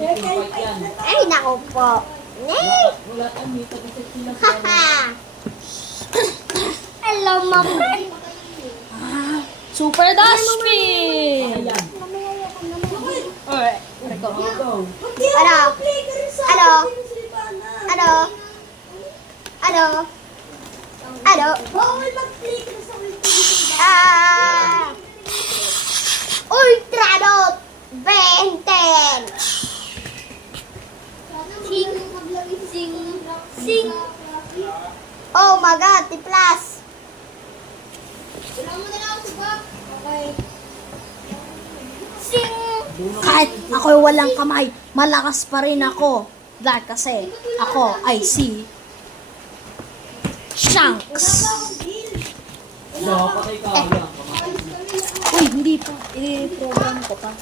Ay, naku po. Nay! Haha! Hello, mama. Super Dashpin! Alright, go. Ano? Ano? Ano? Ano? Ano? Ultra Note 20! Sing! Oh my God, T+. Sing! Kahit ako'y walang kamay, malakas pa rin ako. Dahil kasi ako ay si Shanks. Uy, hindi pa. I-program ko pa.